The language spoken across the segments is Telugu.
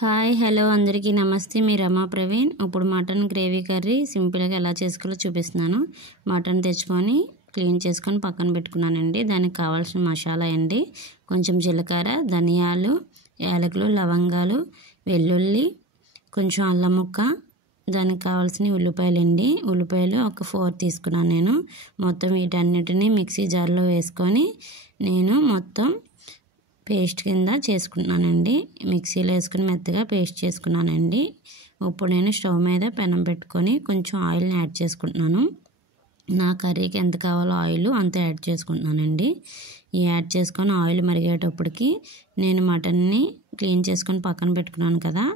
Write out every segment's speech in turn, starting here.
హాయ్ హలో అందరికీ నమస్తే. మీ రమా ప్రవీణ్. ఇప్పుడు మటన్ గ్రేవీ కర్రీ సింపుల్గా ఎలా చేసుకోవాలో చూపిస్తున్నాను. మటన్ తెచ్చుకొని క్లీన్ చేసుకొని పక్కన పెట్టుకున్నానండి. దానికి కావాల్సిన మసాలా అండి, కొంచెం జీలకర్ర, ధనియాలు, యాలకులు, లవంగాలు, వెల్లుల్లి, కొంచెం అల్లం ముక్క, దానికి కావాల్సిన ఉల్లిపాయలు అండి. ఉల్లిపాయలు ఒక 4 తీసుకున్నాను నేను. మొత్తం వీటన్నిటిని మిక్సీ జార్లో వేసుకొని నేను మొత్తం పేస్ట్ కింద చేసుకున్నానండి. మిక్సీలో వేసుకుని మెత్తగా పేస్ట్ చేసుకున్నానండి. ఇప్పుడు నేను స్టవ్ మీద పెనం పెట్టుకొని కొంచెం ఆయిల్ని యాడ్ చేసుకుంటున్నాను. నా కర్రీకి ఎంత కావాలో ఆయిల్ అంత యాడ్ చేసుకుంటున్నానండి. ఈ యాడ్ చేసుకొని ఆయిల్ మరిగేటప్పటికి నేను మటన్ని క్లీన్ చేసుకొని పక్కన పెట్టుకున్నాను కదా,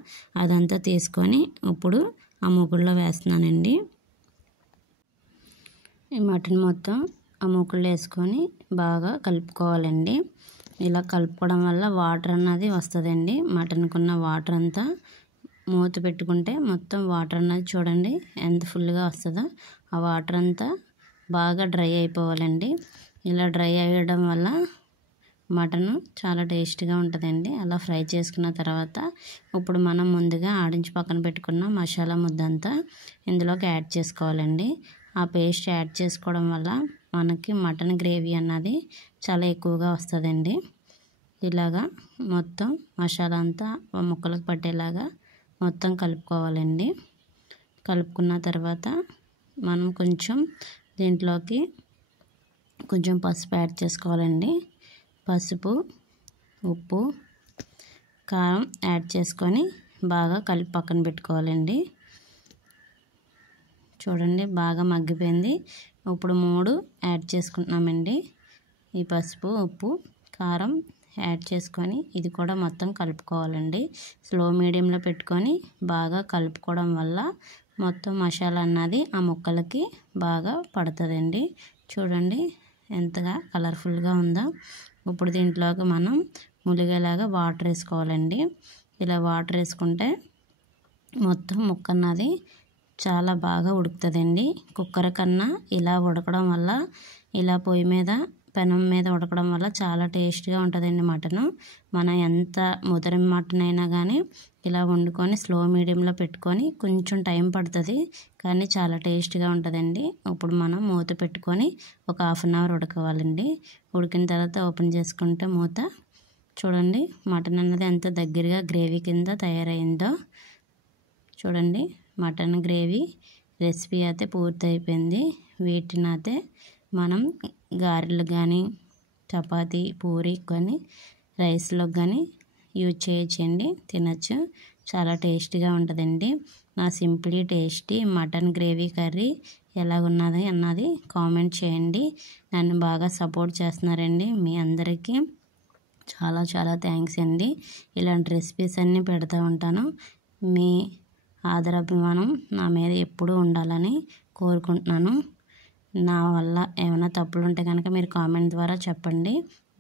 అదంతా తీసుకొని ఇప్పుడు ఆ మూకుడులో వేస్తున్నానండి. ఈ మటన్ మొత్తం ఆ మూకుడులో వేసుకొని బాగా కలుపుకోవాలండి. ఇలా కలుపుకోవడం వల్ల వాటర్ అన్నది వస్తుందండి. మటన్కున్న వాటర్ అంతా మూత పెట్టుకుంటే మొత్తం వాటర్ అన్నది చూడండి ఎంత ఫుల్గా వస్తుందో. ఆ వాటర్ అంతా బాగా డ్రై అయిపోవాలండి. ఇలా డ్రై అయ్యడం వల్ల మటన్ చాలా టేస్ట్గా ఉంటుందండి. అలా ఫ్రై చేసుకున్న తర్వాత ఇప్పుడు మనం ముందుగా ఆడించి పక్కన పెట్టుకున్న మసాలా ముద్దంతా ఇందులోకి యాడ్ చేసుకోవాలండి. ఆ పేస్ట్ యాడ్ చేసుకోవడం వల్ల మనకి మటన్ గ్రేవీ అన్నది చాలా ఎక్కువగా వస్తుందండి. ఇలాగా మొత్తం మసాలా అంతా ముక్కలకు పట్టేలాగా మొత్తం కలుపుకోవాలండి. కలుపుకున్న తర్వాత మనం కొంచెం దీంట్లోకి కొంచెం పసుపు యాడ్ చేసుకోవాలండి. పసుపు, ఉప్పు, కారం యాడ్ చేసుకొని బాగా కలిపి పక్కన పెట్టుకోవాలండి. చూడండి బాగా మగ్గిపోయింది. ఇప్పుడు 3 యాడ్ చేసుకుంటున్నామండి. ఈ పసుపు, ఉప్పు, కారం యాడ్ చేసుకొని ఇది కూడా మొత్తం కలుపుకోవాలండి. స్లో మీడియంలో పెట్టుకొని బాగా కలుపుకోవడం వల్ల మొత్తం మసాలా అన్నది ఆ ముక్కలకి బాగా పడుతుందండి. చూడండి ఎంతగా కలర్ఫుల్గా ఉందో. ఇప్పుడు దీంట్లోకి మనం ములిగేలాగా వాటర్ వేసుకోవాలండి. ఇలా వాటర్ వేసుకుంటే మొత్తం ముక్క అన్నది చాలా బాగా ఉడుకుతుందండి. కుక్కర్ కన్నా ఇలా ఉడకడం వల్ల, ఇలా పొయ్యి మీద పెనం మీద ఉడకడం వల్ల చాలా టేస్ట్గా ఉంటుందండి మటను. మనం ఎంత ముదిరి మటన్ అయినా కానీ ఇలా వండుకొని స్లో మీడియంలో పెట్టుకొని కొంచెం టైం పడుతుంది కానీ చాలా టేస్ట్గా ఉంటుందండి. ఇప్పుడు మనం మూత పెట్టుకొని ఒక 1/2 అవర్ ఉడకవాలండి. ఉడికిన తర్వాత ఓపెన్ చేసుకుంటే మూత చూడండి మటన్ అన్నది ఎంత దగ్గరగా గ్రేవీ కింద తయారైందో. చూడండి మటన్ గ్రేవీ రెసిపీ అయితే పూర్తి అయిపోయింది. వీటిని అయితే మనం గారెలు కానీ, చపాతీ, పూరి కానీ, రైస్లో కానీ యూజ్ చేయొచ్చండి, తినచ్చు. చాలా టేస్టీగా ఉంటుందండి. నా simply tasty mutton gravy curry ఎలాగున్నది అన్నది కామెంట్ చేయండి. నన్ను బాగా సపోర్ట్ చేస్తున్నారండి. మీ అందరికీ చాలా చాలా థ్యాంక్స్ అండి. ఇలాంటి రెసిపీస్ అన్నీ పెడతా ఉంటాను. మీ ఆదరాభిమానం నా మీద ఎప్పుడూ ఉండాలని కోరుకుంటున్నాను. నా వల్ల ఏమైనా తప్పులు ఉంటే కనుక మీరు కామెంట్ ద్వారా చెప్పండి.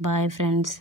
Bye friends.